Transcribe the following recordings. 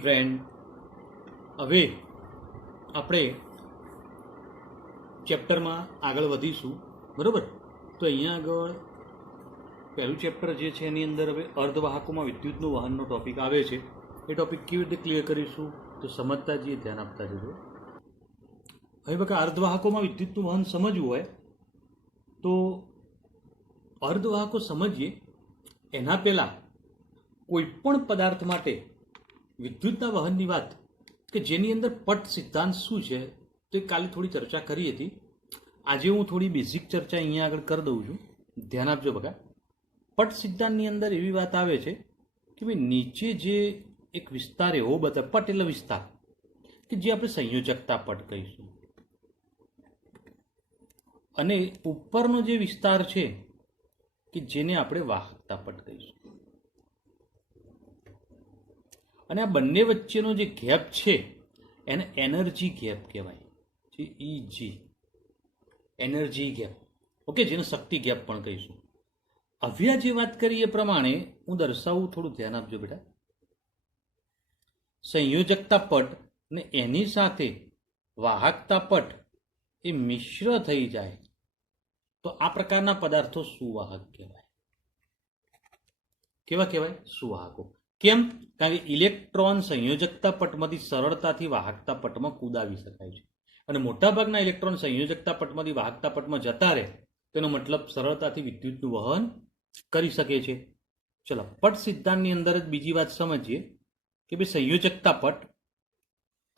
Morning friend. હવે આપણે ચેપ્ટરમાં આગળ વધીશું, બરાબર? તો અહીંયા આગળ પહેલું ચેપ્ટર જે છે એની અંદર હવે અર્ધવાહકોમાં વિદ્યુતનું વહનનો ટોપિક આવે છે. એ ટોપિક કેવી રીતે ક્લિયર કરીશું તો સમજતા જઈએ, ધ્યાન આપતા જજો. હવે બકા અર્ધવાહકોમાં વિદ્યુતનું વહન સમજવું હોય તો અર્ધવાહકો સમજીએ એના પહેલાં કોઈ પણ પદાર્થ માટે વિદ્યુતના વહનની વાત કે જેની અંદર પટ સિદ્ધાંત શું છે તો એ કાલે થોડી ચર્ચા કરી હતી. આજે હું થોડી બેઝિક ચર્ચા અહીંયા આગળ કરી દઉં છું, ધ્યાન આપજો બકા. પટ સિદ્ધાંતની અંદર એવી વાત આવે છે કે ભાઈ નીચે જે એક વિસ્તાર એવો બતાવે, પટ એટલે વિસ્તાર કે જે આપણે સંયોજકતા પટ કહીશું, અને ઉપરનો જે વિસ્તાર છે કે જેને આપણે વાહકતા પટ કહીશું. અને આ બંને વચ્ચેનો જે ગેપ છે એને એનર્જી ગેપ કહેવાય છે, ઈજી એનર્જી ગેપ, ઓકે, જેને શક્તિ ગેપ પણ કહીશું. હવે આ જે વાત કરી એ પ્રમાણે હું દર્શાવું, થોડું ધ્યાન આપજો બેટા. સંયોજકતા પટ ને એની સાથે વાહકતા પટ એ મિશ્ર થઈ જાય તો આ પ્રકારના પદાર્થો સુવાહક કહેવાય. કેવા કહેવાય? સુવાહકો. કેમ? કારણ કે ઇલેક્ટ્રોન સંયોજકતા પટમાંથી સરળતાથી વાહકતા પટમાં કૂદાવી શકાય છે, અને મોટાભાગના ઇલેક્ટ્રોન સંયોજકતા પટમાંથી વાહકતા પટમાં જતા રહે તેનો મતલબ સરળતાથી વિદ્યુતનું વહન કરી શકે છે. ચલો, પટ સિદ્ધાંતની અંદર જ બીજી વાત સમજીએ કે ભાઈ સંયોજકતા પટ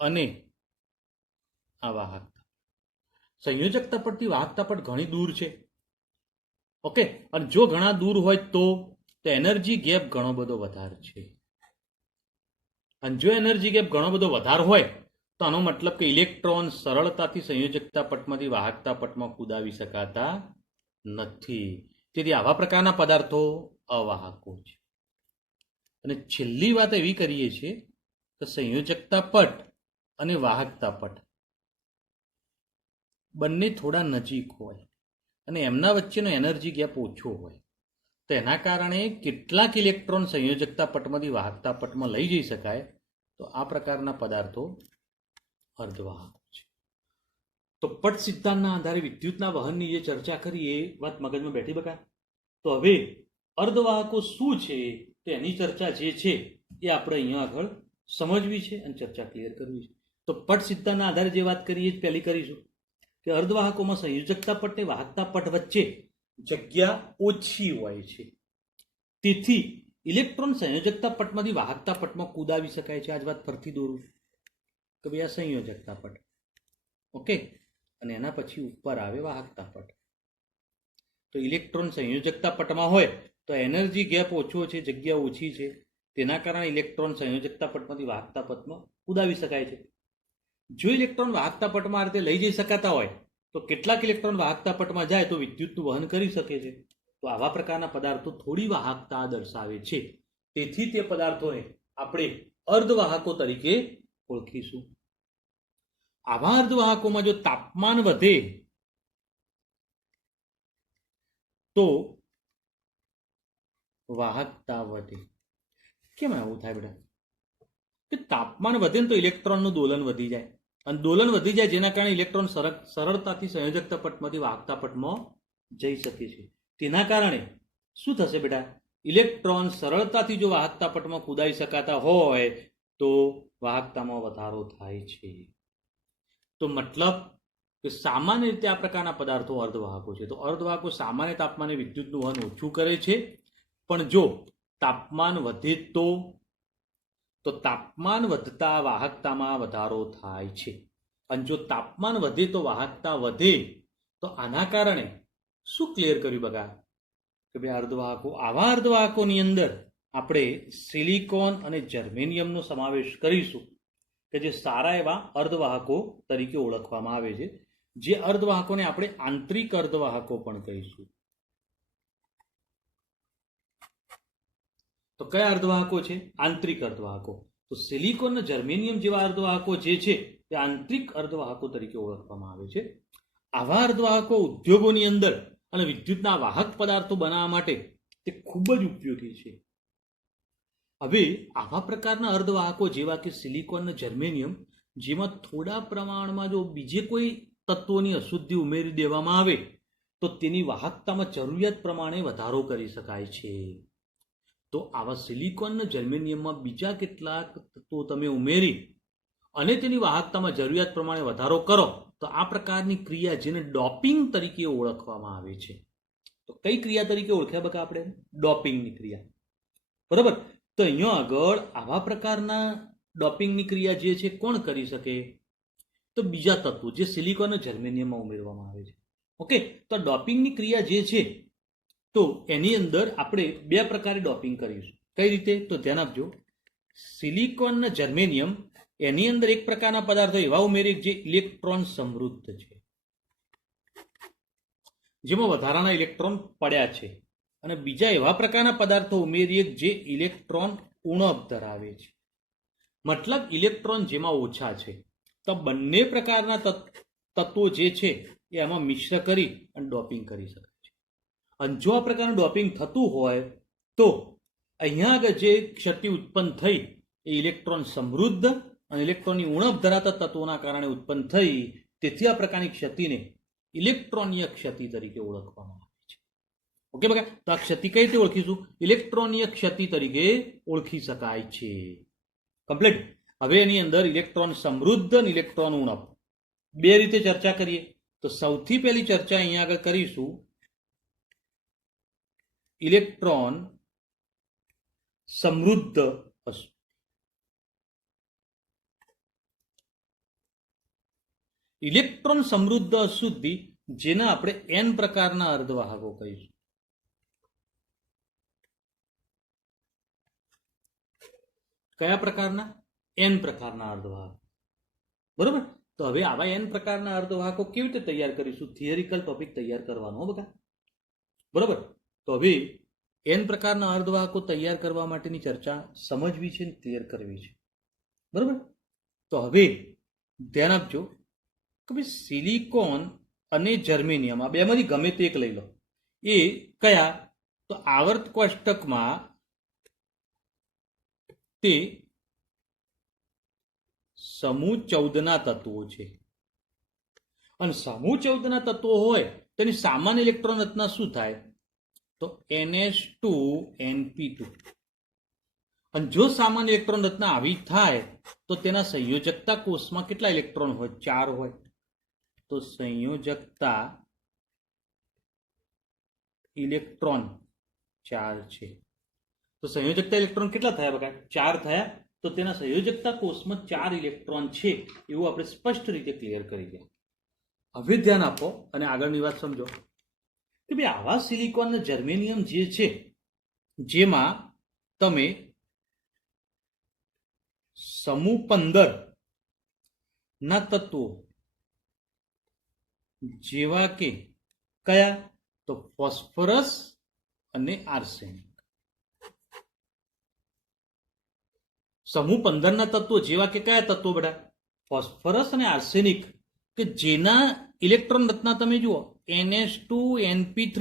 અને આ વાહકતા. સંયોજકતા પટથી વાહકતા પટ ઘણી દૂર છે, ઓકે, અને જો ઘણા દૂર હોય તો એનર્જી ગેપ ઘણો બધો વધારે છે. અને જો એનર્જી ગેપ ઘણો બધો વધારે હોય તો આનો મતલબ કે ઇલેક્ટ્રોન સરળતાથી સંયોજકતા પટમાંથી વાહકતા પટમાં કૂદાવી શકાતા નથી. તેથી આવા પ્રકારના પદાર્થો અવાહકો છે. અને છેલ્લી વાત એવી કરીએ છીએ કે સંયોજકતા પટ અને વાહકતા પટ બંને થોડા નજીક હોય અને એમના વચ્ચેનો એનર્જી ગેપ ઓછો હોય, તેના કારણે કેટલાક ઇલેક્ટ્રોન સંયોજકતા પટમાંથી વાહકતા પટમાં લઈ જઈ શકાય. તો આ પ્રકારના પદાર્થો અર્ધવાહકો છે. તો પટ સિદ્ધાંતના આધારે વિદ્યુતના વહનની જે ચર્ચા કરી એ વાત મગજમાં બેઠી બકા. તો હવે અર્ધવાહકો શું છે તો એની ચર્ચા જે છે એ આપણે અહીંયા આગળ સમજવી છે અને ચર્ચા ક્લિયર કરવી છે. તો પટ સિદ્ધાંતના આધારે જે વાત કરીએ જ પહેલી કરીશું કે અર્ધવાહકોમાં સંયોજકતા પટ અને વાહકતા પટ વચ્ચે જગ્યા ઓછી હોય છે, તેથી ઇલેક્ટ્રોન સંયોજકતા પટમાંથી વાહકતા પટમાં કૂદાવી શકાય છે. આજ વાત ફરતી દોરું કે ભાઈ આ સંયોજકતા પટ, ઓકે, અને એના પછી ઉપર આવે વાહકતા પટ. તો ઇલેક્ટ્રોન સંયોજકતા પટમાં હોય તો એનર્જી ગેપ ઓછો છે, જગ્યા ઓછી છે, તેના કારણે ઇલેક્ટ્રોન સંયોજકતા પટમાંથી વાહકતા પટમાં કૂદાવી શકાય છે. જો ઇલેક્ટ્રોન વાહકતા પટમાં આ રીતે લઈ જઈ શકાતા હોય તો કેટલાક ઇલેક્ટ્રોન વાહકતા પટમાં જાય તો વિદ્યુતનું વહન કરી શકે છે. તો આવા પ્રકારના પદાર્થો થોડી વાહકતા દર્શાવે છે, તેથી તે પદાર્થોને આપણે અર્ધવાહકો તરીકે ઓળખીશું. આવા અર્ધવાહકોમાં જો તાપમાન વધે તો વાહકતા વધે. કેમ આવું થાય બેટા? કે તાપમાન વધે ને તો ઇલેક્ટ્રોનનું દોલન વધી જાય, અને દોલન વધી જાય જેના કારણે ઇલેક્ટ્રોન સરળતાથી સંયોજકતા પટમાંથી વાહકતા પટમાં જઈ શકે છે. તેના કારણે શું થશે બેટા? ઇલેક્ટ્રોન સરળતાથી જો વાહકતા પટમાં કૂદાઈ શકાતા હોય તો વાહકતામાં વધારો થાય છે. તો મતલબ કે સામાન્ય રીતે આ પ્રકારના પદાર્થો અર્ધવાહકો છે. તો અર્ધવાહકો સામાન્ય તાપમાને વિદ્યુતનું વહન ઓછું કરે છે, પણ જો તાપમાન વધે તો તાપમાન વધતા વાહકતામાં વધારો થાય છે. અને જો તાપમાન વધે તો વાહકતા વધે, તો આના કારણે શું ક્લિયર કર્યું બગા કે ભાઈ અર્ધવાહકો, આવા અર્ધવાહકોની અંદર આપણે સિલિકોન અને જર્મેનિયમનો સમાવેશ કરીશું કે જે સારા એવા અર્ધવાહકો તરીકે ઓળખવામાં આવે છે. જે અર્ધવાહકોને આપણે આંતરિક અર્ધવાહકો પણ કહીશું. તો કયા અર્ધવાહકો છે? આંતરિક અર્ધવાહકો. તો સિલિકોન અને જર્મેનિયમ જેવા અર્ધવાહકો જે છે તે આંતરિક અર્ધવાહકો તરીકે ઓળખવામાં આવે છે. આવા અર્ધવાહકો ઉદ્યોગોની અંદર અને વિદ્યુતના વાહક પદાર્થો બનાવવા માટે તે ખૂબ જ ઉપયોગી છે. હવે આવા પ્રકારના અર્ધવાહકો જેવા કે સિલિકોન અને જર્મેનિયમ, જેમાં થોડા પ્રમાણમાં જો બીજે કોઈ તત્વોની અશુદ્ધિ ઉમેરી દેવામાં આવે તો તેની વાહકતામાં જરૂરિયાત પ્રમાણે વધારો કરી શકાય છે. તો આવા સિલિકોન અને જર્મેનિયમમાં બીજા કેટલાક તત્વો તમે ઉમેરી અને તેની વાહકતામાં જરૂરિયાત પ્રમાણે વધારો કરો તો આ પ્રકારની ક્રિયા, જેને ડોપિંગ તરીકે ઓળખવામાં આવે છે. તો કઈ ક્રિયા તરીકે ઓળખ્યા બકા આપણે? ડોપિંગની ક્રિયા. બરાબર. તો અહીંયા આગળ આવા પ્રકારના ડોપિંગની ક્રિયા જે છે કોણ કરી શકે? તો બીજા તત્વો જે સિલિકોન અને જર્મેનિયમમાં ઉમેરવામાં આવે છે. ઓકે, તો ડોપિંગની ક્રિયા જે છે તો એની અંદર આપણે બે પ્રકારે ડોપિંગ કરીશું. કઈ રીતે? તો ધ્યાન આપજો. સિલિકોન અને જર્મેનિયમ, એની અંદર એક પ્રકારના પદાર્થો એવા ઉમેરી જે ઇલેક્ટ્રોન સમૃદ્ધ છે, જેમાં વધારાના ઇલેક્ટ્રોન પડ્યા છે, અને બીજા એવા પ્રકારના પદાર્થો ઉમેરીએ જે ઇલેક્ટ્રોન ઉણપ ધરાવે છે, મતલબ ઇલેક્ટ્રોન જેમાં ઓછા છે. તો બંને પ્રકારના તત્વો જે છે એ આમાં મિશ્ર કરી અને ડોપિંગ કરી શકાય છે. અને જો આ પ્રકારનું ડોપિંગ થતું હોય તો અહીંયા આગળ જે ક્ષતિ ઉત્પન્ન થઈ એ ઇલેક્ટ્રોન સમૃદ્ધ અને ઇલેક્ટ્રોનની ઉણપ ધરાવતા તત્વોના કારણે ઉત્પન્ન થઈ, તેથી આ પ્રકારની ક્ષતિને ઇલેક્ટ્રોનીય ક્ષતિ તરીકે ઓળખવામાં આવે છે. ઓકે બકા, તો આ ક્ષતિ કઈ રીતે ઓળખીશું? ઇલેક્ટ્રોનીય ક્ષતિ તરીકે ઓળખી શકાય છે. કમ્પ્લીટ. હવે એની અંદર ઇલેક્ટ્રોન સમૃદ્ધ અને ઇલેક્ટ્રોન ઉણપ બે રીતે ચર્ચા કરીએ. તો સૌથી પહેલી ચર્ચા અહીંયા આગળ કરીશું ઇલેક્ટ્રોન સમૃદ્ધ અશુદ્ધિ. ઇલેક્ટ્રોન સમૃદ્ધ અશુદ્ધિ, જેના આપણે n પ્રકારના અર્ધવાહકો કહીશું. કયા પ્રકારના? n પ્રકારના અર્ધવાહકો. બરોબર. તો હવે આવા n પ્રકારના અર્ધવાહકો કેવી રીતે તૈયાર કરીશું? થિયરિકલ ટોપિક તૈયાર કરવાનો બધા. બરોબર. તો હવે n પ્રકારના અર્ધવાહકો તૈયાર કરવા માટેની ચર્ચા સમજવી છે, ક્લિયર કરવી છે. બરોબર. તો હવે ધ્યાન આપજો કે ભાઈ સિલિકોન અને જર્મેનિયમ આ બેમાંથી ગમે તે એક લઈ લો. એ કયા? તો આવર્ત કોષ્ટકમાં તે સમૂહ 14 ના તત્વો છે. અને સમૂહ 14 ના તત્વો હોય તેની સામાન્ય ઇલેક્ટ્રોન રચના શું થાય? તો NH2NP2. અને જો સામાન્ય ઇલેક્ટ્રોન રચના આવી થાય તો તેના સંયોજકતા કોષમાં કેટલા ઇલેક્ટ્રોન હોય? 4 હોય. તો સંયોજકતા ઇલેક્ટ્રોન 4 છે. તો સંયોજકતા ઇલેક્ટ્રોન કેટલા થયા બકા? 4 થયા. તો તેના સંયોજકતા કોષમાં 4 ઇલેક્ટ્રોન છે એવું આપણે સ્પષ્ટ રીતે ક્લિયર કરી દે. હવે ધ્યાન આપો અને આગળની વાત સમજો કે ભાઈ આવા સિલિકોન અને જર્મેનિયમ જે છે, જેમાં તમે સમૂહ 15 ના તત્વો જેવા કે કયા? તો ફોસ્ફરસ અને આર્સેનિક. સમૂહ 15 ના તત્વો જેવા કે કયા તત્વો બેટા? ફોસ્ફરસ અને આર્સેનિક, કે જેના ઇલેક્ટ્રોન રચના તમે જુઓ NH2NP3.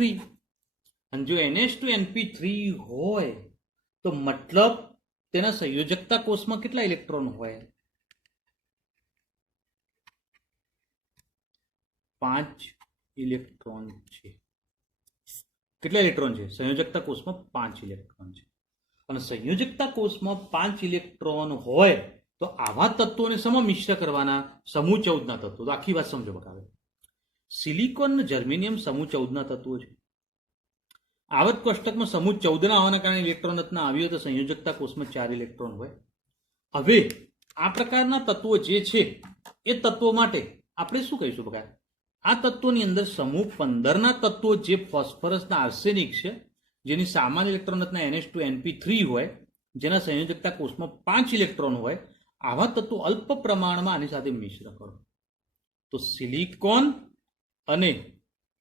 અને જો NH2NP3 હોય તો મતલબ તેના સંયોજકતા કોષમાં કેટલા ઇલેક્ટ્રોન હોય? 5 ઇલેક્ટ્રોન છે. કેટલા ઇલેક્ટ્રોન છે? સંયોજકતા કોષમાં 5 ઇલેક્ટ્રોન છે. અને સંયોજકતા કોષમાં 5 ઇલેક્ટ્રોન હોય તો આવા તત્વોને સમા મિશ્ર કરવાના? સમૂહ 14 ના તત્વો. તો આખી વાત સમજો બતાવે. સિલિકોન અને જર્મેનિયમ સમૂહ 14 ના તત્વો છે. આવર્ત કોષ્ટકમાં સમૂહ 14 ના હોવાના કારણે ઇલેક્ટ્રોન રચના આવી હોય તો સંયોજકતા કોષમાં 4 ઇલેક્ટ્રોન હોય. હવે આ પ્રકારના તત્વો જે છે એ તત્વો માટે આપણે શું કહીશું બકા? આ તત્વોની અંદર સમૂહ 15 ના તત્વો જે ફોસ્ફરસના આર્સેનિક છે, જેની સામાન્ય ઇલેક્ટ્રોન રચના NH2NP3 હોય, જેના સંયોજકતા કોષમાં 5 ઇલેક્ટ્રોન હોય, આવા તત્વો અલ્પ પ્રમાણમાં આની સાથે મિશ્ર કરો તો સિલિકોન અને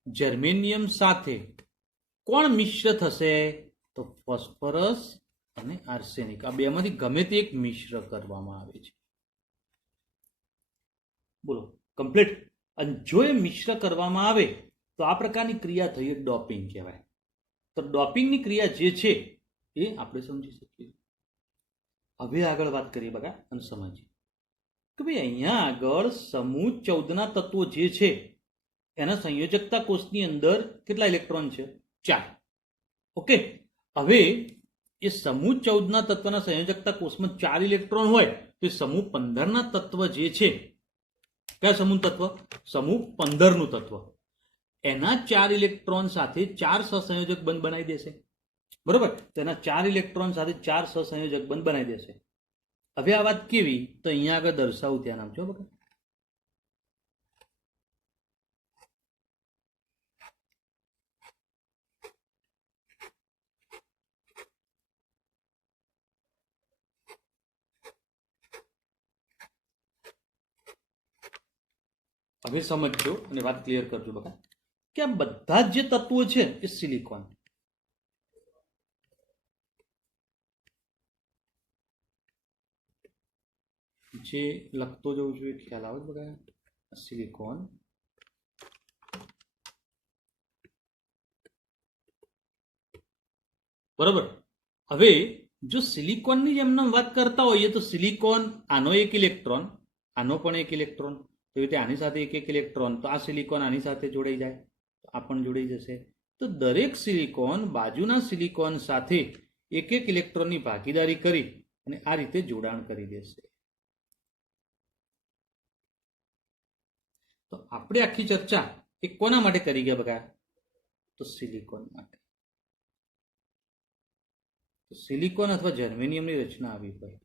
જર્મેનિયમ સાથે કોણ મિશ્ર થશે? તો ફોસ્ફરસ અને આર્સેનિક. આ બેમાંથી ગમે તે એક મિશ્ર કરવામાં આવે છે. બોલો કમ્પ્લીટ. અને જો એ મિશ્ર કરવામાં આવે તો આ પ્રકારની ક્રિયા થઈ ડોપિંગ કહેવાય. તો ડોપિંગની ક્રિયા જે છે એ આપણે સમજી શકીએ. હવે આગળ વાત કરીએ બગા અને સમજીએ કે ભાઈ અહીંયા આગળ સમૂહ 14ના તત્વો જે છે એના સંયોજકતા કોષની અંદર કેટલા ઇલેક્ટ્રોન છે? 4. ઓકે, હવે એ સમૂહ 14ના તત્વના સંયોજકતા કોષમાં 4 ઇલેક્ટ્રોન હોય તો એ સમૂહ 15ના તત્વ જે છે, કયા સમૂહ તત્વ? સમૂહ 15નું તત્વ, એના 4 ઇલેક્ટ્રોન સાથે 4 સહસંયોજક બંધ બનાવી દેશે. બરોબર, તેના 4 ઇલેક્ટ્રોન સાથે 4 સહસંયોજક બંધ બનાવી દેશે. હવે આ વાત કેવી તો અહીંયા આગળ દર્શાવું, ધ્યાન આપજો બકા. હવે સમજજો અને વાત ક્લિયર કરજો બકા કે આ બધા જે તત્વો છે એ સિલિકોન, જે લખતો જવું છું એ ખ્યાલ આવે બકા. સિલિકોન બરોબર. હવે જો સિલિકોનની જેમ વાત કરતા હોઈએ તો સિલિકોન આનો એક ઇલેક્ટ્રોન, આનો પણ એક ઇલેક્ટ્રોન, તો રીતે આની સાથે એક એક ઇલેક્ટ્રોન, તો આ સિલિકોન આની સાથે જોડાઈ જાય તો આ પણ જોડાઈ જશે. તો દરેક સિલિકોન બાજુના સિલિકોન સાથે એક એક ઇલેક્ટ્રોનની ભાગીદારી કરી અને આ રીતે જોડાણ કરી દેશે. તો આપણે આખી ચર્ચા એ કોના માટે કરી ગયા બગા? તો સિલિકોન માટે. તો સિલિકોન અથવા જર્મેનિયમની રચના આવી હોય.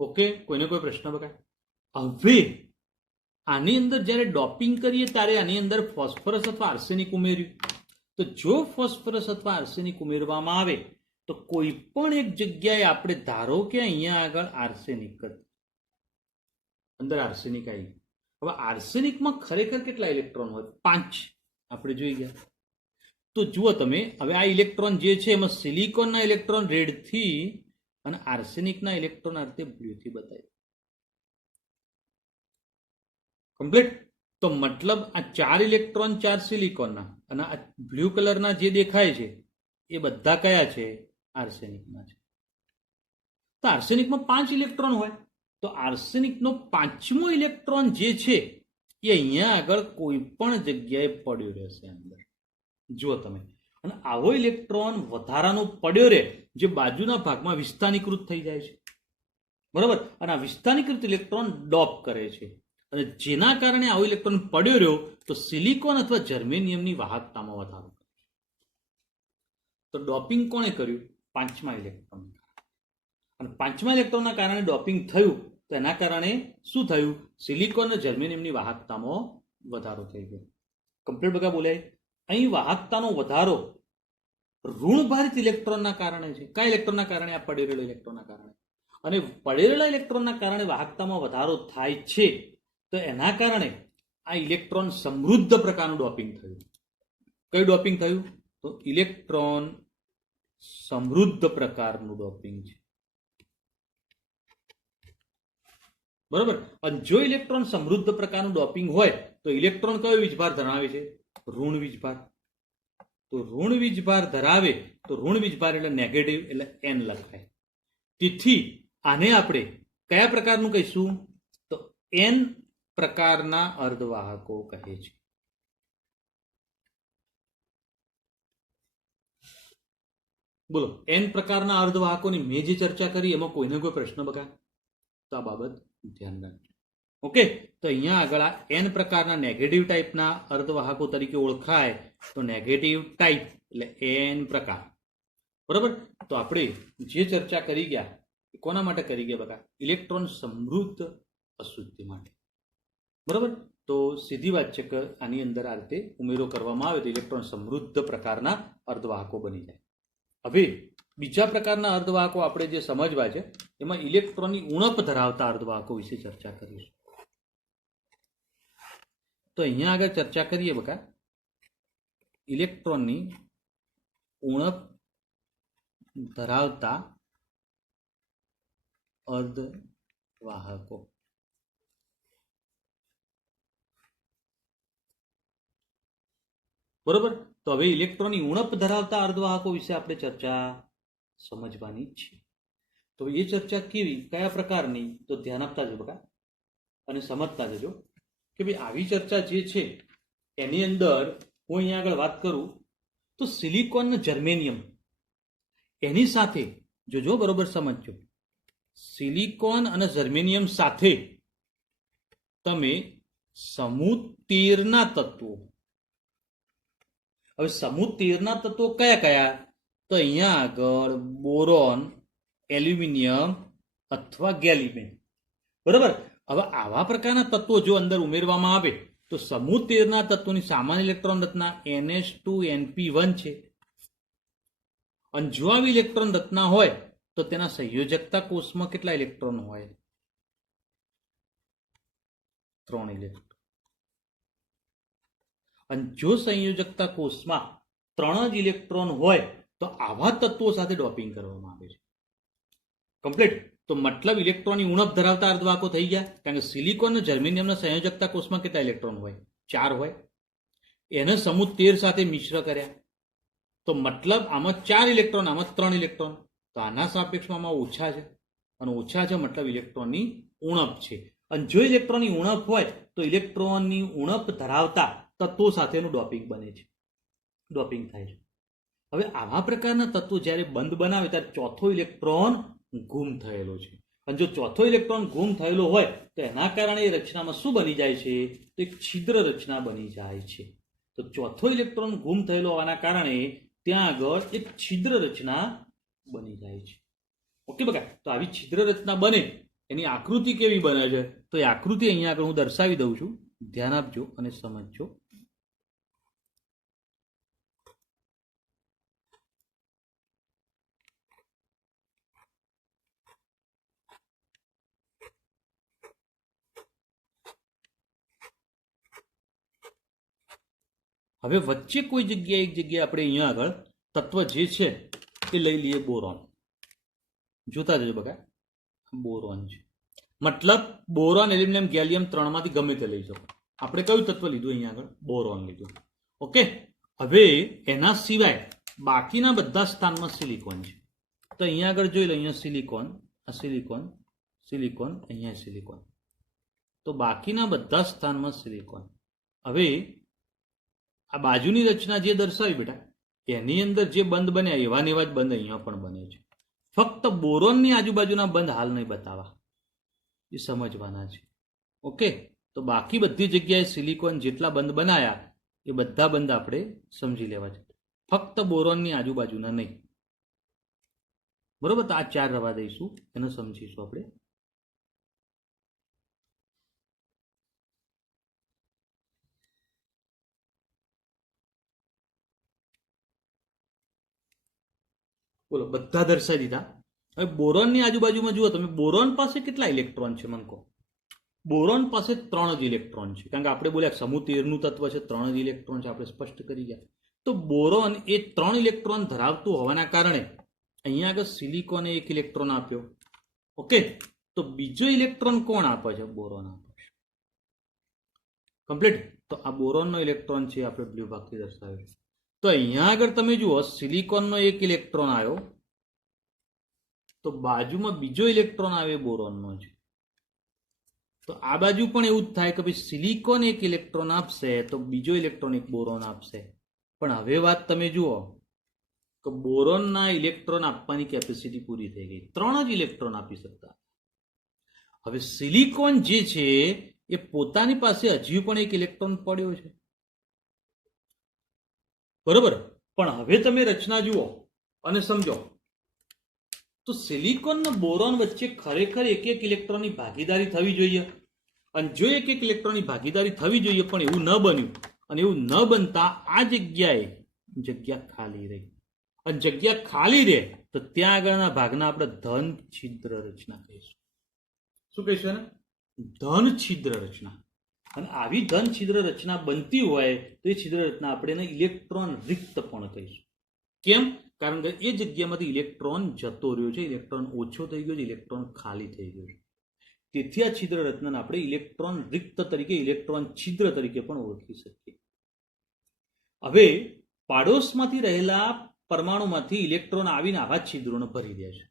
ઓકે, કોઈને કોઈ પ્રશ્ન બગા? હવે આની અંદર જ્યારે ડોપિંગ કરીએ ત્યારે આની અંદર ફોસ્ફરસ અથવા આર્સેનિક ઉમેર્યું, તો જો ફોસ્ફરસ અથવા આર્સેનિક ઉમેરવામાં આવે તો કોઈ પણ એક જગ્યાએ આપણે ધારો કે અહીંયા આગળ આર્સેનિક અંદર આર્સેનિક આવી. હવે આર્સેનિકમાં ખરેખર કેટલા ઇલેક્ટ્રોન હોય? 5. આપણે જોઈ ગયા. તો જુઓ તમે, હવે આ ઇલેક્ટ્રોન જે છે એમાં સિલિકોનના ઇલેક્ટ્રોન રેડથી અને આર્સેનિકના ઇલેક્ટ્રોન આ રીતે બ્લુથી બતાવી. કમ્પ્લીટ. તો મતલબ આ 4 ઇલેક્ટ્રોન 4 સિલિકોનના અને આ બ્લુ કલરના જે દેખાય છે એ બધા કયા છે? આર્સેનિકના છે. તો આર્સેનિકમાં 5 ઇલેક્ટ્રોન હોય, તો આર્સેનિકનો 5મો ઇલેક્ટ્રોન જે છે એ અહીંયા આગળ કોઈ પણ જગ્યાએ પડ્યો રહેશે અંદર. જુઓ તમે, અને આવો ઇલેક્ટ્રોન વધારાનો પડ્યો રહે જે બાજુના ભાગમાં વિસ્થાનીકૃત થઈ જાય છે. બરોબર, અને આ વિસ્થાનીકૃત ઇલેક્ટ્રોન ડોપ કરે છે અને જેના કારણે આવો ઇલેક્ટ્રોન પડ્યો રહ્યો તો સિલિકોન અથવા જર્મેનિયમની વાહકતામાં વધારો કરે. તો ડોપિંગ કોણે કર્યું? 5મા ઇલેક્ટ્રોન. અને 5મા ઇલેક્ટ્રોનના કારણે ડોપિંગ થયું તો એના કારણે શું થયું? સિલિકોન અને જર્મેનિયમની વાહકતામાં વધારો થઈ ગયો. કમ્પ્લીટ બગા બોલાય. અહીં વાહકતાનો વધારો ઋણભારિત ઇલેક્ટ્રોનના કારણે છે. કયા ઇલેક્ટ્રોનના કારણે? આ પડી રહેલો ઇલેક્ટ્રોનના કારણે. અને પડી રહેલા ઇલેક્ટ્રોનના કારણે વાહકતામાં વધારો થાય છે તો એના કારણે આ ઇલેક્ટ્રોન સમૃદ્ધ પ્રકારનું ડોપિંગ થયું. કયું ડોપિંગ થયું? તો ઇલેક્ટ્રોન સમૃદ્ધ પ્રકારનું ડોપિંગ છે. બરોબર. અને જો ઇલેક્ટ્રોન સમૃદ્ધ પ્રકારનું ડોપિંગ હોય તો ઇલેક્ટ્રોન કયો વીજભાર ધરાવે છે? ઋણ વીજભાર. તો ઋણ વીજભાર ધરાવે તો ઋણ વીજભાર એટલે નેગેટિવ, એટલે N લખાય. તેથી આને આપણે કયા પ્રકારનું કહીશું? તો N પ્રકારના અર્ધવાહકો કહે છે. બોલો, N પ્રકારના અર્ધવાહકોની મેં જે ચર્ચા કરી એમાં કોઈને કોઈ પ્રશ્ન બગા? તો આ બાબત ધ્યાન રાખજો. ઓકે, તો અહીંયા આગળ આ N પ્રકારના નેગેટિવ ટાઈપના અર્ધવાહકો તરીકે ઓળખાય તો નેગેટિવ ટાઈપ એટલે N પ્રકાર. બરોબર. તો આપણે જે ચર્ચા કરી ગયા એ કોના માટે કરી ગયા બકા? ઇલેક્ટ્રોન સમૃદ્ધ અશુદ્ધિ માટે. બરોબર. તો સીધી વાત છે કે આની અંદર આ રીતે ઉમેરો કરવામાં આવે તો ઇલેક્ટ્રોન સમૃદ્ધ પ્રકારના અર્ધવાહકો બની જાય. હવે બીજા પ્રકારના અર્ધવાહકો આપણે જે સમજવા છે એમાં ઇલેક્ટ્રોનની ઉણપ ધરાવતા અર્ધવાહકો વિશે ચર્ચા કરીશું. તો અહીંયા આગળ ચર્ચા કરીએ બકા ઇલેક્ટ્રોનની ઉણપ ધરાવતા અર્ધવાહકો. બરોબર. તો હવે ઇલેક્ટ્રોનની ઉણપ ધરાવતા અર્ધવાહકો વિશે આપણે ચર્ચા સમજવાની છે. તો એ ચર્ચા કેવી, કયા પ્રકારની, તો ધ્યાન આપતા જજો બકા અને સમજતા જજો કે ભાઈ આવી ચર્ચા જે છે એની અંદર હું અહીંયા આગળ વાત કરું તો સિલિકોન અને જર્મેનિયમ એની સાથે જોજો, બરોબર સમજજો, સિલિકોન અને જર્મેનિયમ સાથે તમે સમૂહ 13ના તત્વો, હવે સમૂહ 13ના તત્વો કયા કયા, તો અહીંયા આગળ બોરોન, એલ્યુમિનિયમ અથવા ગેલિયમ, બરોબર. હવે આવા પ્રકારના તત્વો જો અંદર ઉમેરવામાં આવે તો સમૂહ 13ના તત્વોની સામાન્ય ઇલેક્ટ્રોન રચના NH2NP1 છે. અને જો આવી ઇલેક્ટ્રોન રચના હોય તો તેના સંયોજકતા કોષમાં કેટલા ઇલેક્ટ્રોન હોય, 3 ઇલેક્ટ્રોન. અને જો સંયોજકતા કોષમાં 3 જ ઇલેક્ટ્રોન હોય તો આવા તત્વો સાથે ડોપિંગ કરવામાં આવે છે. કમ્પ્લીટ. તો મતલબ ઇલેક્ટ્રોનની ઉણપ ધરાવતા અર્ધવાહકો થઈ ગયા, કારણ કે સિલિકોન અને જર્મેનિયમના સંયોજકતા કોષમાં કેટલા ઇલેક્ટ્રોન હોય, 4 હોય. એને સમૂહ 13 સાથે મિશ્ર કર્યા તો મતલબ આમાં 4 ઇલેક્ટ્રોન, આમાં 3 ઇલેક્ટ્રોન. તો આના સાપેક્ષમાં આમાં ઓછા છે, અને ઓછા છે મતલબ ઇલેક્ટ્રોનની ઉણપ છે. અને જો ઇલેક્ટ્રોનની ઉણપ હોય તો ઇલેક્ટ્રોનની ઉણપ ધરાવતા તત્વો સાથેનું ડોપિંગ બને છે, ડોપિંગ થાય છે. હવે આવા પ્રકારના તત્વો જ્યારે બંધ બનાવે ત્યારે ચોથો ઇલેક્ટ્રોન ગુમ થયેલો છે. અને જો ચોથો ઇલેક્ટ્રોન ગુમ થયેલો હોય તો એના કારણે એ રચનામાં શું બની જાય છે, તો એક છિદ્ર રચના બની જાય છે. તો ચોથો ઇલેક્ટ્રોન ગુમ થયેલો હોવાના કારણે ત્યાં આગળ એક છિદ્ર રચના બની જાય છે. ઓકે બકા. તો આવી છિદ્ર રચના બને એની આકૃતિ કેવી બને છે, તો એ આકૃતિ અહીંયા આગળ હું દર્શાવી દઉં છું, ધ્યાન આપજો અને સમજજો. હવે વચ્ચે કોઈ જગ્યાએ એક જગ્યાએ આપણે અહીંયા આગળ તત્વ જે છે એ લઈ લઈએ બોરોન. જોતા જજો બકા, બોરોન છે મતલબ બોરોન, એલ્યુમિનિયમ, ગેલિયમ 3માંથી ગમે તે લઈ શકો. આપણે કયું તત્વ લીધું અહીંયા આગળ, બોરોન લીધું. ઓકે. હવે એના સિવાય બાકીના બધા સ્થાનમાં સિલિકોન છે. તો અહીંયા આગળ જોઈ લો, અહીંયા સિલિકોન, આ સિલિકોન, સિલિકોન, અહીંયા સિલિકોન. તો બાકીના બધા સ્થાનમાં સિલિકોન. હવે આ બાજુની રચના જે દર્શાવી બેટા એની અંદર જે બંધ બન્યા એવા ને એવા જ બંધ અહીંયા પણ બને છે. ફક્ત બોરોનની આજુબાજુના બંધ હાલ નહીં બતાવવા, એ સમજવાના છે. ઓકે. તો બાકી બધી જગ્યાએ સિલિકોન જેટલા બંધ બનાયા એ બધા બંધ આપણે સમજી લેવા છે, ફક્ત બોરોનની આજુબાજુના નહીં. બરોબર. તો આ 4 રવા દઈશું, એને સમજીશું આપણે. બોલો, બધા દર્શાવી દીધા. હવે બોરોનની આજુબાજુમાં જુઓ તમે, બોરોન પાસે કેટલા ઇલેક્ટ્રોન છે મને કહો. બોરોન પાસે 3 જ ઇલેક્ટ્રોન છે, કારણ કે આપણે બોલ્યા સમૂહ 13નું તત્વ છે, 3 જ ઇલેક્ટ્રોન છે, આપણે સ્પષ્ટ કરી ગયા. તો બોરોન એ 3 ઇલેક્ટ્રોન ધરાવતું હોવાના કારણે અહીંયા આગળ સિલિકોને 1 ઇલેક્ટ્રોન આપ્યો. ઓકે. તો બીજો ઇલેક્ટ્રોન કોણ આપે છે, બોરોન આપે છે. કમ્પ્લીટ. તો આ બોરોનનો ઇલેક્ટ્રોન છે, આપણે બ્લુ ભાગથી દર્શાવ્યો. તો અહીંયા આગળ તમે જુઓ, સિલિકોનનો 1 ઇલેક્ટ્રોન આવ્યો, તો બાજુમાં બીજો ઇલેક્ટ્રોન આવે બોરોનનો છે. તો આ બાજુ પણ એવું જ થાય કે ભાઈ સિલિકોન 1 ઇલેક્ટ્રોન આપશે તો બીજો ઇલેક્ટ્રોન 1 બોરોન આપશે. પણ હવે વાત તમે જુઓ કે બોરોનના ઇલેક્ટ્રોન આપવાની કેપેસિટી પૂરી થઈ ગઈ, 3 જ ઇલેક્ટ્રોન આપી શકતા. હવે સિલિકોન જે છે એ પોતાની પાસે હજી પણ 1 ઇલેક્ટ્રોન પડ્યો છે, બરોબર. પણ હવે તમે રચના જુઓ અને સમજો તો સિલિકોન અને બોરોન વચ્ચે ખરેખર 1 ઇલેક્ટ્રોનની ભાગીદારી થવી જોઈએ. અને જો 1 ઇલેક્ટ્રોનની ભાગીદારી થવી જોઈએ પણ એવું ન બન્યું, અને એવું ન બનતા આ જગ્યાએ જગ્યા ખાલી રહી. અને જગ્યા ખાલી રહે તો ત્યાં આગળના ભાગના આપણે ધન છિદ્ર રચના કહીશું. શું કહીશું એને? ધન છિદ્ર રચના. અને આવી ધન છિદ્ર રચના બનતી હોય તો એ છિદ્ર રચના આપણે એને ઇલેક્ટ્રોન રિક્ત પણ કહીશું. કેમ? કારણ કે એ જગ્યામાંથી ઇલેક્ટ્રોન જતો રહ્યો છે, ઇલેક્ટ્રોન ઓછો થઈ ગયો છે, ઇલેક્ટ્રોન ખાલી થઈ ગયો છે. તેથી આ છિદ્ર રચનાને આપણે ઇલેક્ટ્રોન રિક્ત તરીકે, ઇલેક્ટ્રોન છિદ્ર તરીકે પણ ઓળખી શકીએ. હવે પાડોશમાંથી રહેલા પરમાણુમાંથી ઇલેક્ટ્રોન આવીને આવા છિદ્રોને ભરી દે છે.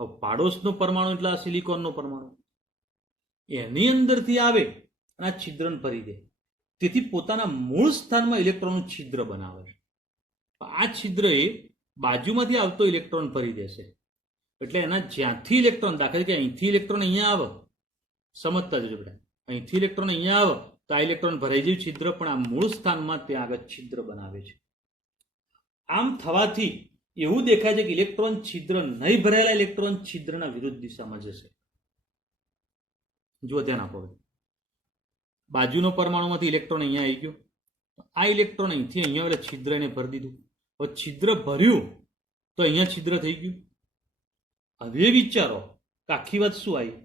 હવે પાડોશનો પરમાણુ એટલે આ સિલિકોનનો પરમાણુ, એની અંદરથી આવે અને આ છિદ્રને ભરી દે. તેથી પોતાના મૂળ સ્થાનમાં ઇલેક્ટ્રોનનું છિદ્ર બનાવે છે. આ છિદ્ર એ બાજુમાંથી આવતો ઇલેક્ટ્રોન ભરી દેશે. એટલે એના જ્યાંથી ઇલેક્ટ્રોન, દાખલા તરીકે અહીંથી ઇલેક્ટ્રોન અહીંયા આવે, સમજતા જજો બેટા, અહીંથી ઇલેક્ટ્રોન અહીંયા આવે તો આ ઇલેક્ટ્રોન ભરાઈ જાય છિદ્ર, પણ આ મૂળ સ્થાનમાં ત્યાં આગળ છિદ્ર બનાવે છે. આમ થવાથી એવું દેખાય છે કે ઇલેક્ટ્રોન છિદ્ર નહીં ભરાયેલા ઇલેક્ટ્રોન છિદ્રના વિરુદ્ધ દિશામાં જશે. જુઓ, ધ્યાન આપો. બાજુનો પરમાણુમાંથી ઇલેક્ટ્રોન અહીંયા આવી ગયો, આ ઇલેક્ટ્રોન અહીંથી અહીંયા એટલે છિદ્ર એને ભરી દીધું. હવે છિદ્ર ભર્યું તો અહીંયા છિદ્ર થઈ ગયું. હવે વિચારો કે આખી વાત શું આવી.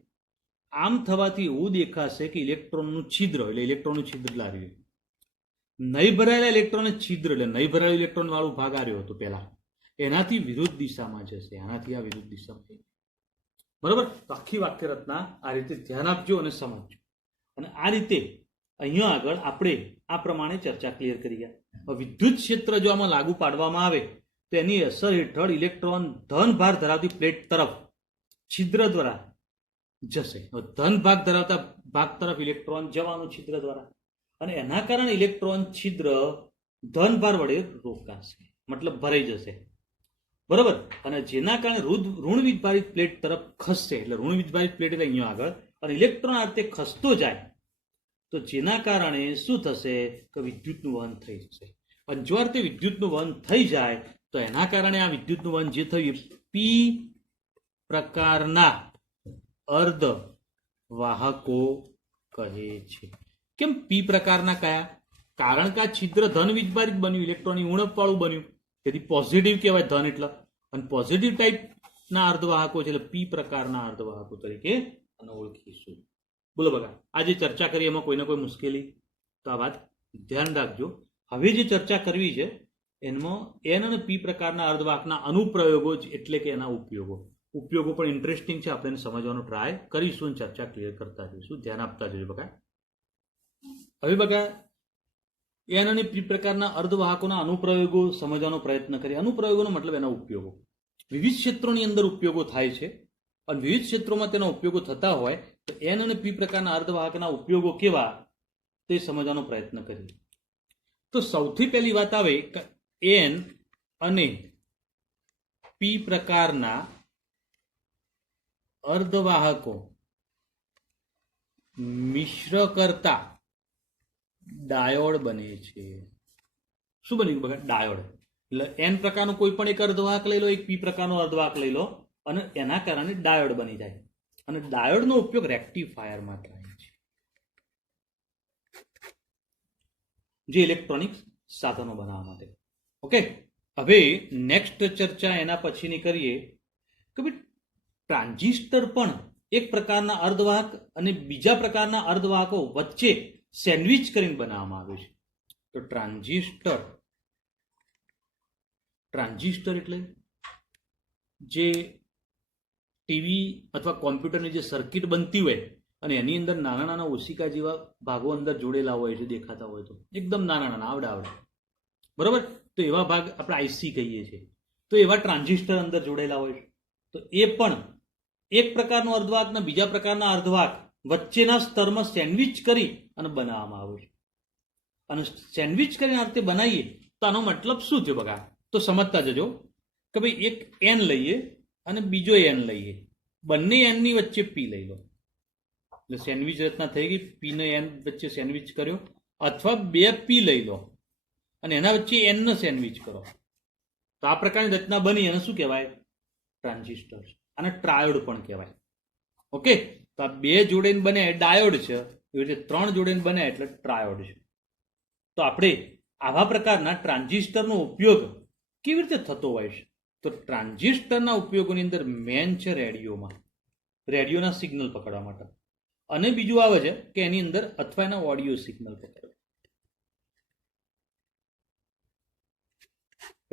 આમ થવાથી એવું દેખાશે કે ઇલેક્ટ્રોનનું છિદ્ર એટલે ઇલેક્ટ્રોનનું છિદ્ર લાવ્યું, નહીં ભરાયેલા ઇલેક્ટ્રોન છિદ્ર એટલે નહીં ભરાયેલું ઇલેક્ટ્રોન વાળું ભાગ આવ્યો હતો પહેલા, એનાથી વિરુદ્ધ દિશામાં જશે. આનાથી આ વિરુદ્ધ દિશામાં. બરોબર? તો આખી વાક્ય રચના આ રીતે ધ્યાન આપજો અને સમજજો. અને આ રીતે અહીંયા આગળ આપણે આ પ્રમાણે ચર્ચા ક્લિયર કરી ગયા. વિદ્યુત ક્ષેત્ર જો આમાં લાગુ પાડવામાં આવે તો એની અસર હેઠળ ઇલેક્ટ્રોન ધન ભાર ધરાવતી પ્લેટ તરફ છિદ્ર દ્વારા જશે. ધન ભાગ ધરાવતા ભાગ તરફ ઇલેક્ટ્રોન જવાનું છિદ્ર દ્વારા, અને એના કારણે ઇલેક્ટ્રોન છિદ્ર ધન ભાર વડે રોકાશે, મતલબ ભરાઈ જશે. બરોબર? અને જેના કારણે ઋણ વીજભારિત પ્લેટ તરફ ખસશે. એટલે ઋણ વીજભારિત પ્લેટ એટલે અહીંયા આગળ, અને ઇલેક્ટ્રોન આ રીતે ખસતો જાય તો જેના કારણે શું થશે કે વિદ્યુતનું વહન થઈ જશે. અને જો આ રીતે વિદ્યુતનું વહન થઈ જાય તો એના કારણે આ વિદ્યુતનું વહન જે થયું પી પ્રકારના અર્ધ વાહકો કહે છે. કેમ પી પ્રકારના કયા? કારણ કે આ છિદ્ર ધન વીજભારિત બન્યું, ઇલેક્ટ્રોનની ઉણપ વાળું બન્યું, તેથી પોઝિટિવ કહેવાય ધન એટલે. અને પોઝિટિવ ટાઈપના અર્ધવાહકો છે એટલે પી પ્રકારના અર્ધવાહકો તરીકે આને ઓળખીશું. બોલો બગા, આજે ચર્ચા કરી એમાં કોઈને કોઈ મુશ્કેલી? તો આ વાત ધ્યાન રાખજો. હવે જે ચર્ચા કરવી છે એમાં એન અને પી પ્રકારના અર્ધવાહકના અનુપ્રયોગો જ એટલે કે એના ઉપયોગો પણ ઇન્ટરેસ્ટિંગ છે. આપણે એને સમજવાનો ટ્રાય કરીશું, ચર્ચા ક્લિયર કરતા જઈશું. ધ્યાન આપતા જજો બગા. હવે બગા, એન અને પી પ્રકારના અર્ધવાહકોના અનુપ્રયોગો સમજવાનો પ્રયત્ન કરીએ. અનુપ્રયોગોનો મતલબ એના ઉપયોગો. વિવિધ ક્ષેત્રોની અંદર ઉપયોગો થાય છે, અને વિવિધ ક્ષેત્રોમાં તેના ઉપયોગો થતા હોય તો એન અને પી પ્રકારના અર્ધવાહકના ઉપયોગો કેવા તે સમજવાનો પ્રયત્ન કરીએ. તો સૌથી પહેલી વાત આવે કે એન અને પી પ્રકારના અર્ધવાહકો મિશ્ર કરતા ડાયોડ બને છે. શું બન્યું બગા? ડાયોડ. એટલે એન પ્રકારનો કોઈ પણ એક અર્ધવાહક લઈ લો, એક પી પ્રકારનો અર્ધવાહક લઈ લો, અને એના કારણે ડાયોડ બની જાય. અને ડાયોડનો ઉપયોગ રેક્ટિફાયરમાં થાય છે, જે ઇલેક્ટ્રોનિક સાધનો બનાવવા માટે. ઓકે, હવે નેક્સ્ટ ચર્ચા એના પછીની કરીએ કે ભાઈ ટ્રાન્ઝિસ્ટર પણ એક પ્રકારના અર્ધવાહક અને બીજા પ્રકારના અર્ધવાહકો વચ્ચે સેન્ડવિચ કરીને બનાવવામાં આવે છે. તો ટ્રાન્ઝિસ્ટર એટલે જે ટીવી અથવા કોમ્પ્યુટરની જે સર્કિટ બનતી હોય અને એની અંદર નાના નાના ઓશિકા જેવા ભાગો અંદર જોડેલા હોય છે, દેખાતા હોય તો એકદમ નાના નાના આવડા. બરોબર? તો એવા ભાગ આપણે આઈસી કહીએ છીએ. તો એવા ટ્રાન્ઝિસ્ટર અંદર જોડેલા હોય છે. તો એ પણ એક પ્રકારનો અર્ધવાહકના બીજા પ્રકારના અર્ધવાહક વચ્ચેના સ્તરમાં સેન્ડવિચ કરી અને બનાવવામાં આવે છે. અને સેન્ડવિચ કરીને આ રીતે બનાવીએ તો આનો મતલબ શું થયો બગા? તો સમજતા જજો કે ભાઈ એક એન લઈએ અને બીજો એન લઈએ, બંને એનની વચ્ચે પી લઈ લો એટલે સેન્ડવિચ રચના થઈ ગઈ. પી ને એન વચ્ચે સેન્ડવિચ કર્યો, અથવા બે પી લઈ લો અને એના વચ્ચે એનનો સેન્ડવિચ કરો, તો આ પ્રકારની રચના બની. એને શું કહેવાય? ટ્રાન્ઝિસ્ટર. અને ટ્રાયોડ પણ કહેવાય. ઓકે, તો આ બે જોડેને બને ડાયોડ છે, એવી રીતે ત્રણ જોડેને બને એટલે ટ્રાયોડ છે. તો આપણે આવા પ્રકારના ટ્રાન્ઝિસ્ટરનો ઉપયોગ કેવી રીતે થતો હોય છે? તો ટ્રાન્ઝિસ્ટરના ઉપયોગોની અંદર મેન છે રેડિયોના સિગ્નલ પકડવા માટે, અને બીજું આવે છે કે એની અંદર અથવા એના ઓડિયો સિગ્નલ પકડવા.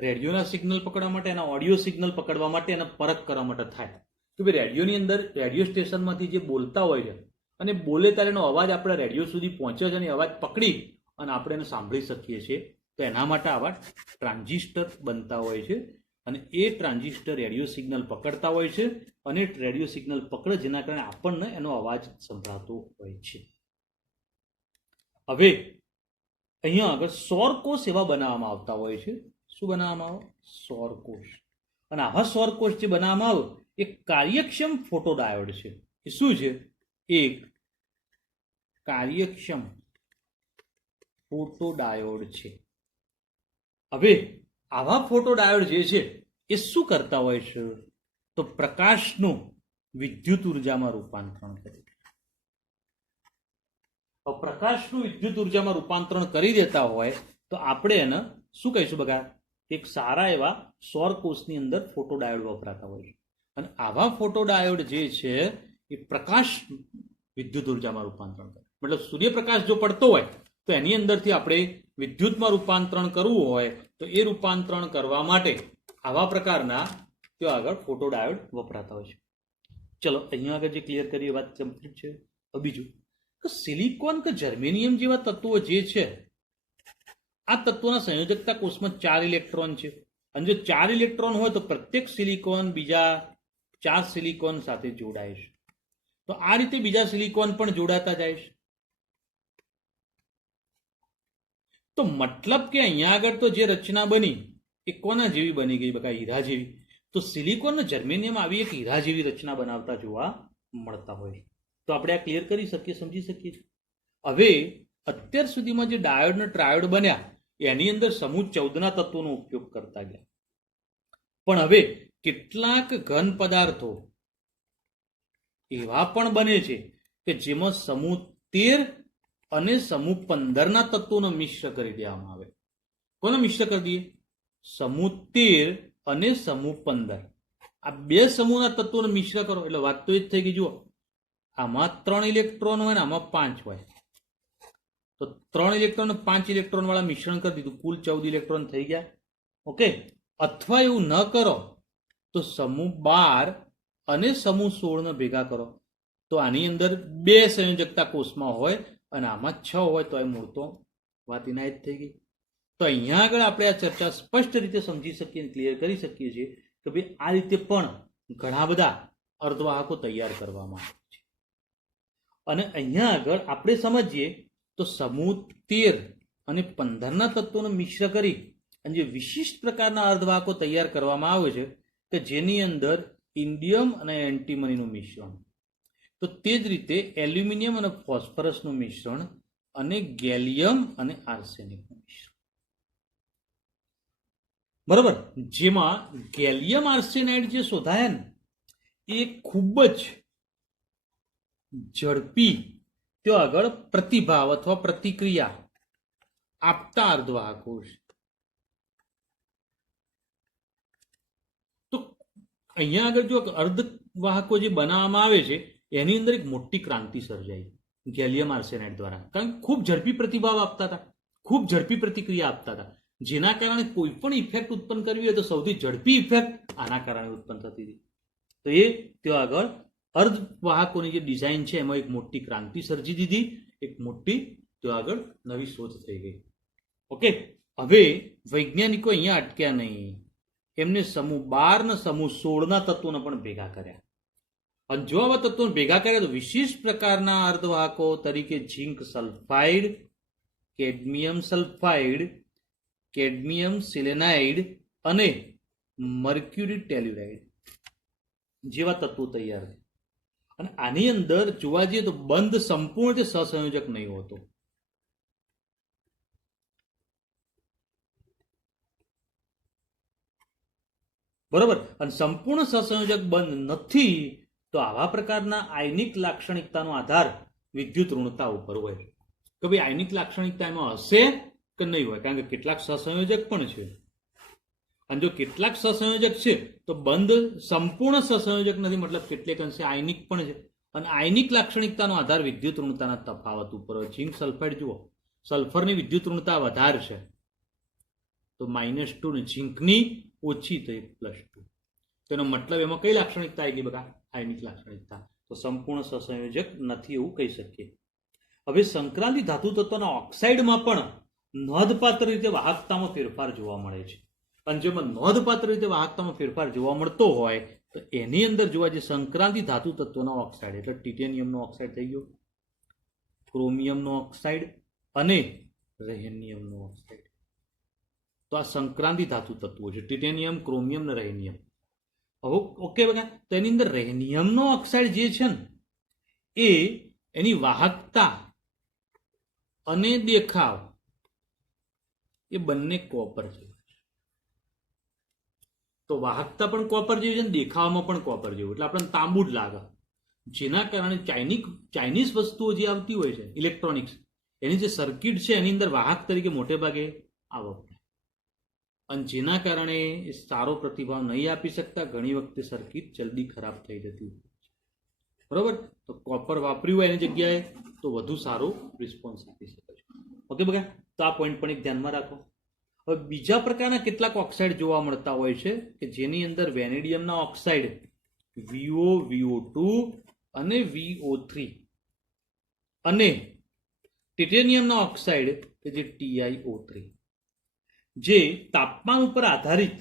રેડિયોના સિગ્નલ પકડવા માટે, એના ઓડિયો સિગ્નલ પકડવા માટે, એના પરખ કરવા માટે થાય. તો ભાઈ રેડિયોની અંદર રેડિયો સ્ટેશનમાંથી જે બોલતા હોય છે અને બોલે ત્યારે એનો અવાજ આપણે રેડિયો સુધી પહોંચે છે અને અવાજ પકડી અને આપણે એને સાંભળી શકીએ છીએ. તો એના માટે આવા ટ્રાન્ઝિસ્ટર બનતા હોય છે અને એ ટ્રાન્ઝિસ્ટર રેડિયો સિગ્નલ પકડતા હોય છે અને રેડિયો સિગ્નલ પકડે જેના કારણે આપણને એનો અવાજ સંભળાતો હોય છે. હવે અહીંયા આગળ સૌરકોષ એવા બનાવવામાં આવતા હોય છે. શું બનાવવામાં આવે? સૌરકોષ. અને આવા સૌરકોષ જે બનાવવામાં આવે એ કાર્યક્ષમ ફોટોડાયોડ છે. એ શું છે? એક કાર્યક્ષમ ફોટોડાયોડ છે. હવે આવા ફોટોડાયોડ જે છે એ શું કરતા હોય છે? તો પ્રકાશનું વિદ્યુત ઉર્જામાં રૂપાંતરણ કરે છે. પ્રકાશનું વિદ્યુત ઉર્જામાં રૂપાંતરણ કરી દેતા હોય તો આપણે એને શું કહીશું? બગા એક સારા એવા સૌરકોષની અંદર ફોટોડાયોડ વપરાતા હોય છે અને આવા ફોટોડાયોડ જે છે એ પ્રકાશ વિદ્યુત ઉર્જામાં રૂપાંતરણ કરે. મતલબ સૂર્યપ્રકાશ જો પડતો હોય તો એની અંદરથી આપણે વિદ્યુતમાં રૂપાંતરણ કરવું હોય તો એ રૂપાંતરણ કરવા માટે આવા પ્રકારના ત્યાં આગળ ફોટોડાયોડ વપરાતા હોય છે. ચલો અહીંયા આગળ જે ક્લિયર કરી એ વાત કમ્પ્લીટ છે. હવે બીજું કે સિલિકોન કે જર્મેનિયમ જેવા તત્વો જે છે આ તત્વોના સંયોજકતા કોષમાં 4 ઇલેક્ટ્રોન છે અને જો 4 ઇલેક્ટ્રોન હોય તો પ્રત્યેક સિલિકોન બીજા 4 સિલિકોન સાથે જોડાય છે. તો આ રીતે બીજા સિલિકોન પણ જોડાતા જાય છે. તો મતલબ કે અહીંયા આગળ તો જે રચના બની એ કોના જેવી બની ગઈ? બકા હીરા જેવી. તો સિલિકોન અને જર્મેનિયમ આવી એક હીરા જેવી રચના બનાવતા જોવા મળતા હોય. તો આપણે આ ક્લિયર કરી શકીએ, સમજી શકીએ. હવે અત્યાર સુધીમાં જે ડાયોડ અને ટ્રાયોડ બન્યા એની અંદર સમૂહ 14ના તત્વોનો ઉપયોગ કરતા ગયા. પણ હવે કેટલાક ઘન પદાર્થો એવા પણ બને છે કે જેમાં સમૂહ 13 અને સમૂહ 15ના તત્વોનો મિશ્ર કરી દેવામાં આવે. કોનો મિશ્ર કરી દઈએ? સમૂહ 13 અને સમૂહ 15. આ બે સમૂહના તત્વોનો મિશ્ર કરો એટલે વાત તો એ જ થઈ ગઈ. જુઓ, આમાં 3 ઇલેક્ટ્રોન હોય ને આમાં 5 હોય તો 3 ઇલેક્ટ્રોન 5 ઇલેક્ટ્રોન વાળા મિશ્રણ કરી દીધું, કુલ 14 ઇલેક્ટ્રોન થઈ ગયા. ઓકે. અથવા એવું ન કરો તો સમૂહ 12 અને સમૂહ 16 ને ભેગા કરો તો આની અંદર 2 સંયોજકતા કોષમાં હોય અને આમાં 6 હોય તો એ મૂળ તો વાત એના જ થઈ ગઈ. તો અહીંયા આગળ આપણે આ ચર્ચા સ્પષ્ટ રીતે સમજી શકીએ, ક્લિયર કરી શકીએ છીએ કે ભાઈ આ રીતે પણ ઘણા બધા અર્ધવાહકો તૈયાર કરવામાં આવે છે. અને અહીંયા આગળ આપણે સમજીએ તો સમૂહ 13 અને 15ના તત્વોનો મિશ્ર કરી અને જે વિશિષ્ટ પ્રકારના અર્ધવાહકો તૈયાર કરવામાં આવે છે કે જેની અંદર ઇન્ડિયમ અને એન્ટીમનીનું મિશ્રણ, તો તે જ રીતે એલ્યુમિનિયમ અને ફોસ્ફરસનું મિશ્રણ અને ગેલિયમ અને આર્સેનિકનું મિશ્રણ. બરાબર. જેમાં ગેલિયમ આર્સેનાઇડ જે શોધાયા ને એ ખૂબ જ ઝડપી ત્યાં આગળ પ્રતિભાવ અથવા પ્રતિક્રિયા આપતા અર્ધવાહકો છે. તો અહીંયા આગળ જો અર્ધવાહકો જે બનાવવામાં આવે છે એની અંદર એક મોટી ક્રાંતિ સર્જાઈ ગેલિયમ આર્સેનાઇડ દ્વારા. કારણ કે ખૂબ ઝડપી પ્રતિભાવ આપતા હતા, ખૂબ ઝડપી પ્રતિક્રિયા આપતા હતા, જેના કારણે કોઈ પણ ઇફેક્ટ ઉત્પન્ન કરવી હોય તો સૌથી ઝડપી ઇફેક્ટ આના કારણે ઉત્પન્ન થતી હતી. તો એ ત્યાં આગળ અર્ધવાહકોની જે ડિઝાઇન છે એમાં એક મોટી ક્રાંતિ સર્જી દીધી, એક મોટી ત્યાં આગળ નવી શોધ થઈ ગઈ. ઓકે. હવે વૈજ્ઞાનિકો અહીંયા અટક્યા નહીં, એમને સમૂહ 12 ને સમૂહ 16ના તત્વોને પણ ભેગા કર્યા. અને જો આવા તત્વોને ભેગા કર્યા તો વિશિષ્ટ પ્રકારના અર્ધવાહકો તરીકે zinc sulphide, cadmium sulphide, cadmium selenide અને મર્ક્યુરી ટેલ્યુરાઇડ જેવા તત્વો તૈયાર છે. અને આની અંદર જોવા જઈએ તો બંધ સંપૂર્ણ રીતે સહસંયોજક નહીં હોતો. બરોબર. અને સંપૂર્ણ સહસંયોજક બંધ નથી તો આવા પ્રકારના આયનિક લાક્ષણિકતાનો આધાર વિદ્યુત ઋણતા ઉપર હોય કે ભાઈ આયનિક લાક્ષણિકતા એમાં હશે કે નહીં હોય. કારણ કે કેટલાક સહસંયોજક પણ છે અને જો કેટલાક સહસંયોજક છે તો બંધ સંપૂર્ણ સહસંયોજક નથી, મતલબ કેટલેક અંશે આયનિક પણ છે. અને આયનિક લાક્ષણિકતાનો આધાર વિદ્યુત ઋણતાના તફાવત ઉપર હોય. ઝિંક સલ્ફાઇડ જુઓ, સલ્ફરની વિદ્યુત ઋણતા વધારે છે તો -2 ને ઝિંકની ઓછી થઈ +2. તેનો મતલબ એમાં કઈ લાક્ષણિકતા આવી ગઈ? બકા આયનિક લાક્ષણિકતા. તો સંપૂર્ણ સહસંયોજક નથી એવું કહી શકીએ. હવે સંક્રાંતિ ધાતુ તત્વના ઓક્સાઇડમાં પણ નોંધપાત્ર રીતે વાહકતામાં ફેરફાર જોવા મળે છે. અને જેમાં નોંધપાત્ર રીતે વાહકતામાં ફેરફાર જોવા મળતો હોય તો એની અંદર જોવા જે સંક્રાંતિ ધાતુ તત્વના ઓક્સાઇડ એટલે ટિટેનિયમનો ઓક્સાઇડ થઈ ગયો, ક્રોમિયમનો ઓક્સાઇડ અને રેહેનિયમનો ઓક્સાઇડ. તો આ સંક્રાંતિ ધાતુ તત્વો છે, ટિટેનિયમ, ક્રોમિયમ અને રેહેનિયમ. હવે ઓકે બગા, તો એની અંદર રેહેનિયમનો ઓક્સાઇડ જે છે ને એ એની વાહકતા અને દેખાવ એ બંને કોપર જેવું છે. તો વાહકતા પણ કોપર જેવી છે ને દેખાવામાં પણ કોપર જેવું, એટલે આપણને તાંબુ જ લાગે. જેના કારણે ચાઇનીઝ વસ્તુઓ જે આવતી હોય છે ઇલેક્ટ્રોનિક્સ, એની જે સર્કિટ છે એની અંદર વાહક તરીકે મોટે ભાગે આ વપરાય, અને જેના કારણે એ સારો પ્રતિભાવ નહીં આપી શકતા. ઘણી વખતે સર્કિટ જલ્દી ખરાબ થઈ જતી હોય છે. બરોબર, તો કોપર વાપર્યું હોય એની જગ્યાએ તો વધુ સારો રિસ્પોન્સ આપી શકે છે. ઓકે બગા, તો આ પોઈન્ટ પણ એક ધ્યાનમાં રાખો. હવે બીજા પ્રકારના કેટલાક ઓક્સાઇડ જોવા મળતા હોય છે કે જેની અંદર વેનેડિયમના ઓક્સાઇડ VO, VO2 અને VO3 અને ટિટેનિયમના ઓક્સાઇડ કે જે TiO3 જે તાપમાન ઉપર આધારિત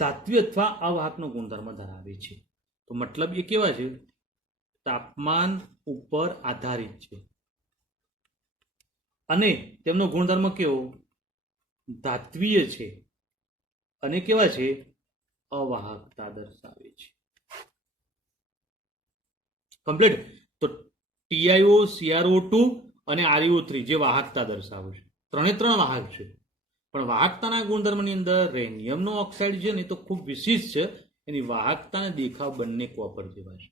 ધાત્વી અથવા અવાહકનો ગુણધર્મ ધરાવે છે. તો મતલબ એ કેવા છે? તાપમાન ઉપર આધારિત છે અને તેમનો ગુણધર્મ કેવો? ધાત્વીય છે અને કેવા છે? અવાહકતા દર્શાવે છે. કમ્પ્લીટ. તો TiO, CrO2 અને ReO3 જે વાહકતા દર્શાવે છે, ત્રણ વાહક છે. પણ વાહકતાના ગુણધર્મની અંદર રેનિયમનો ઓક્સાઇડ છે ને તો ખૂબ વિશિષ્ટ છે, એની વાહકતા અને દેખાવ બંને કોપર જેવા છે.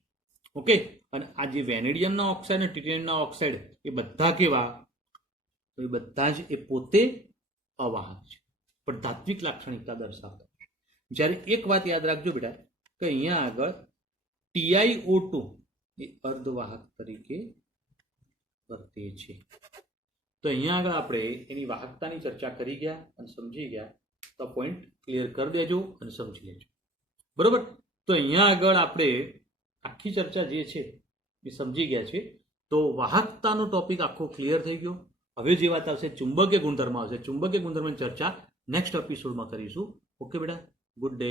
ઓકે, અને આ જે વેનેડિયમના ઓક્સાઇડ અને ટિટેનિયમના ઓક્સાઇડ એ બધા કેવા? તો એ બધા જ એ પોતે અવાહક છે પણ ધાત્વિક લાક્ષણિકતા દર્શાવતા છે. જ્યારે એક વાત યાદ રાખજો બેટા કે અહીંયા આગળ TiO2 એ અર્ધવાહક તરીકે વર્તે છે. તો અહીંયા આગળ આપણે એની વાહકતાની ચર્ચા કરી ગયા અને સમજી ગયા. તો પોઈન્ટ ક્લિયર કરી દેજો અને સમજી લેજો. બરોબર, તો અહીંયા આગળ આપણે આખી ચર્ચા જે છે એ સમજી ગયા છે. તો વાહકતાનો ટોપિક આખો ક્લિયર થઈ ગયો. હવે જે વાત આવશે ચુંબકીય ગુણધર્મ આવશે. ચુંબકીય ગુણધર્મની ચર્ચા નેક્સ્ટ એપિસોડમાં કરીશું. ઓકે બેટા, ગુડ ડે.